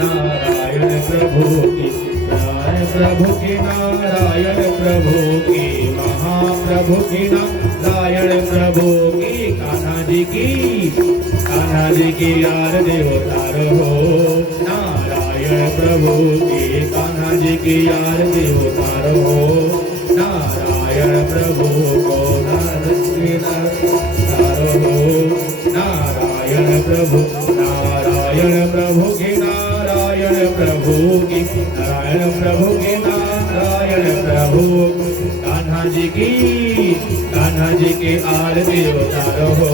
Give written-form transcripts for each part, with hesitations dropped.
नारायण प्रभु की जय, प्रभु की नारायण प्रभु की, महाप्रभु की नारायण प्रभु की, कान्हा जी की आरती उतारो हो, नारायण प्रभु की कान्हा जी की आरती उतारो हो, नारायण प्रभु को उतारो हो, नारायण प्रभु की नारायण प्रभु की, नारायण प्रभु की नारायण प्रभु, कान्हा जी की आरती उतारो हो,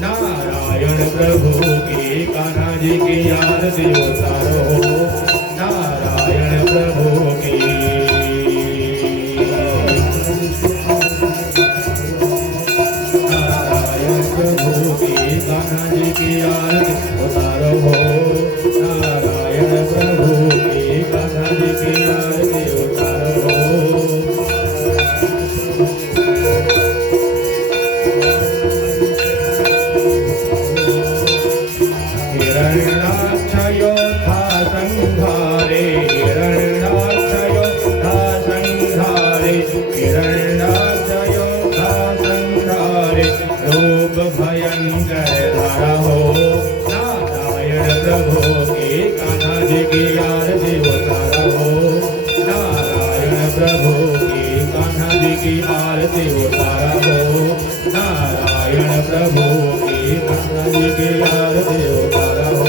नारायण प्रभु की कान्हा जी की आरती उतारो हो, नारायण प्रभु की कान्हा जी की आरती उतारो हो, नारायण प्रभु की कान्हा जी की आरती उतारो हो। हिरण्याक्षयोधा संहारे, हिरण्याक्षयोधा संहारे, हिरण्याक्षयोधा संहारे, रूप भयंकर धरा हो, नारायण प्रभु की कान्हा जी की आरती उतारो हो, नारायण प्रभु की कान्हा जी की आरती उतारो हो, नारायण प्रभु की कान्हा जी की आरती उतारो हो,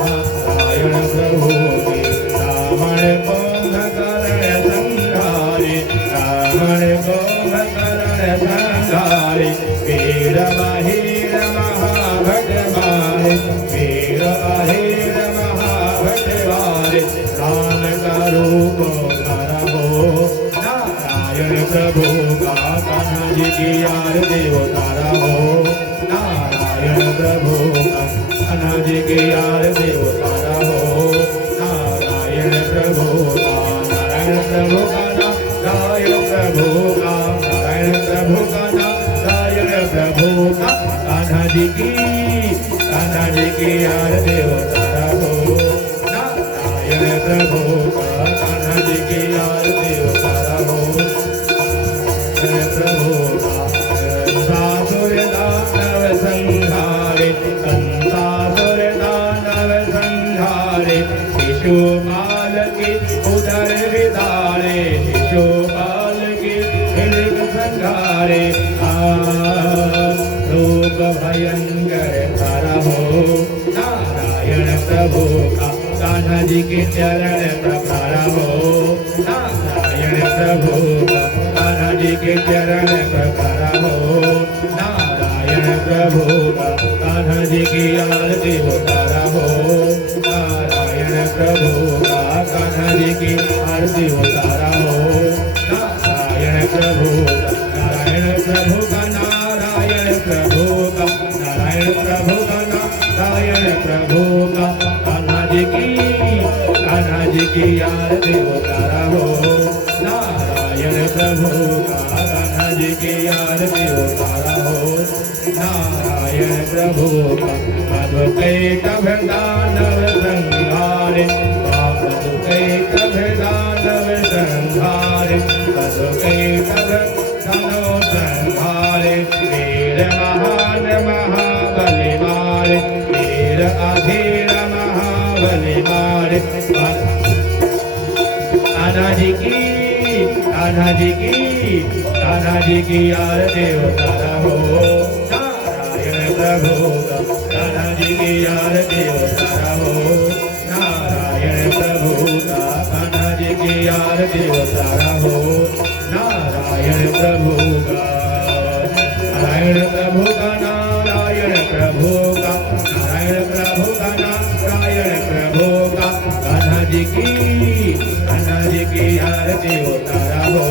नारायण प्रभु की रावण कुंभकर्ण संहारे, रावण कुंभकर्ण संहारे, वीर महेर महाभट मारे, वीर अहेर महाभट मारे, राम का रूप धरा हो, नारायण प्रभु का कान्हा जी की आरती उतारा हो, नारायण प्रभु का कान्हा जी की आरती उतारा हो, नारायण प्रभु का, नारायण प्रभु का, नारायण प्रभु का, नारायण प्रभु का, नारायण प्रभु का, कान्हा जी की आरती उतारा हो, नारायण प्रभु का कान्हा जी की आरती उतारा हो, प्रभु का सासुर दानव संहारे, संसासुर दानव संहारे, शिशुपाल की उदर विदारे, शिशुपाल की हिलक संहारे, रूप भयंकर धरा हो, नारायण प्रभु का कान्हा जी के चरण प्रकारा हो, नारायण प्रभु का कान्हा जी के चरण प्रकारा हो, नारायण प्रभु का कान्हा जी की आरती उतारा हो, नारायण प्रभु का कान्हा जी की आरती उतारा हो, नारायण प्रभु का, नारायण प्रभु का, नारायण प्रभु का, नारायण प्रभु का, नारायण प्रभु का, कान्हा जी की आरती उतारा हो, नारायण प्रभु का कान्हा जी की आरती उतारा हो, नारायण प्रभु का, मधुकैट दानव संहारे, मधुकैट दानव संहारे, मधुकैट दानव संहारे, वीर महान महाबली मारे, वीर अधीर महाबली मारे, कान्हा जी की आरती उतारा हो, नारायण प्रभु का कान्हा जी की आरती उतारा हो, नारायण प्रभु का कान्हा जी की आरती उतारा हो, नारायण प्रभु का, नारायण प्रभु का, नारायण प्रभु का, नारायण प्रभु का, नारायण प्रभु का, कान्हा जी की आरती उतारा हो,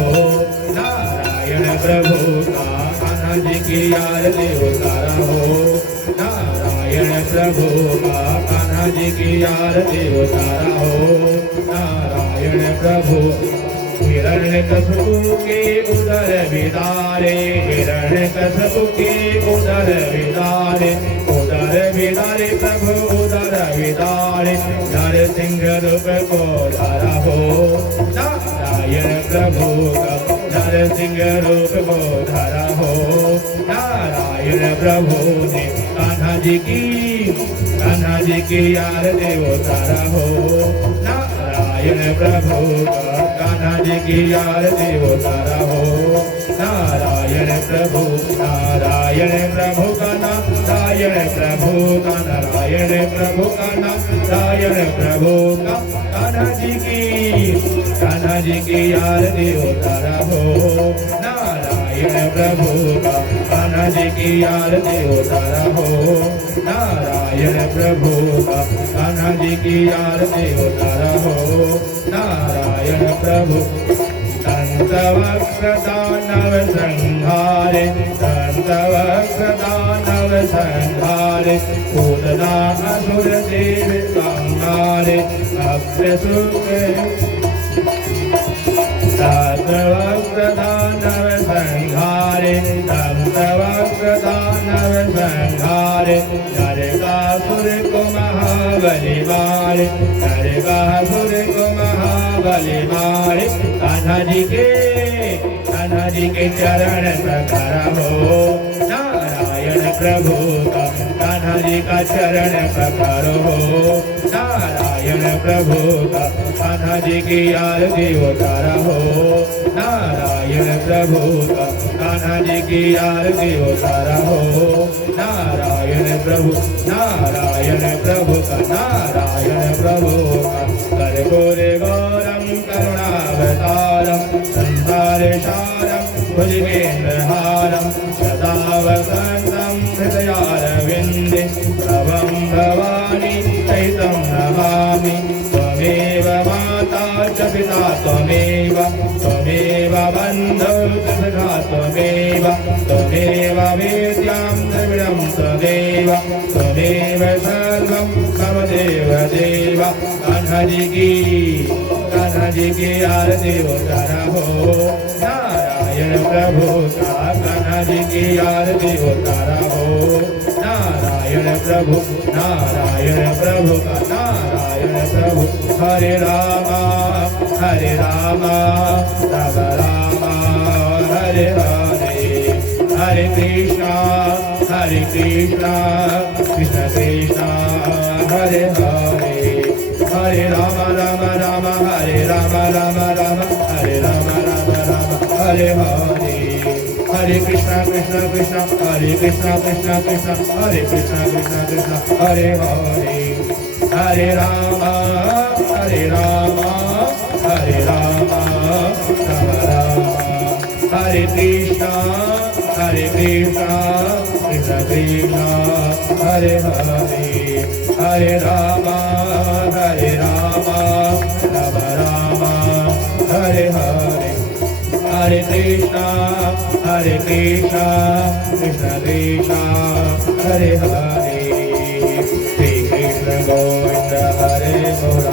नारायण प्रभु का कान्हा जी की आरती उतारा हो, नारायण प्रभु का कान्हा जी की आरती उतारा हो, नारायण प्रभु हिरण्यकशिपु के उदर विदारे, हिरण्यकशिपु के उदर विदारे, उदर उदर विदारे प्रभु उदर विदारे नरसिंह रूप को धारा हो नारायण प्रभु का नरसिंह रूप को धारा हो नारायण प्रभु ने कान्हा जी की आरती उतारा हो नारायण प्रभु का कान्हा जी की आरती उतारा हो नारायण प्रभु का नारायण प्रभु का नारायण प्रभु का नारायण प्रभु का कान्हा जी की आरती उतारा हो नारायण प्रभु का कान्हा जी की आरती उतारा हो नारायण प्रभु का कान्हा जी की आरती उतारा हो नारायण प्रभु दंतवक्रदानव संहारे दंतवक्रदानव संहारे पूतना असुर देव संहारे अभ्यसुके दंतवक्रदानव संहारे दंतवक्रदानव संहारे नरकासुर को महाबली मारे नरकासुर को महाबली मारे कान्हा जी के चरण पखारा हो नारायण प्रभु का कान्हा जी का चरण पखारो हो नारायण प्रभु का कान्हा जी की आरती उतारा हो नारायण प्रभु का कान्हा जी की आरती उतारा हो नारायण प्रभु का नारायण प्रभु का कर्पूरे गौरम करुणावतारम संसार सारम भुजगेन्द्रहारम सदा वसन्तं हृदयारविन्दे प्रभं भवानी सहितं नमामि त्वमेव माता च पिता त्वमेव बन्धौ च सखा त्वमेव वेद्यां द्रविडं त्वमेव सर्वं मम देव कान्हा जी की आरती उतारा हो नारायण प्रभु का कान्हा जी की आरती उतारा हो नारायण प्रभु का नारायण प्रभु हरे राम राम राम हरे हरे हरे कृष्णा कृष्ण कृष्ण हरे हरे हरे राम राम हरे राम हरे राम हरे हरे हरे कृष्ण हरे कृष्ण हरे कृष्ण हरे हरे हरे राम राम राम हरे कृष्ण कृष्ण कृष्ण हरे हरे हरे राम राम हरे हरे हरे कृष्ण कृष्ण कृष्ण हरे हरे श्री कृष्ण गोविंद हरे मुरारी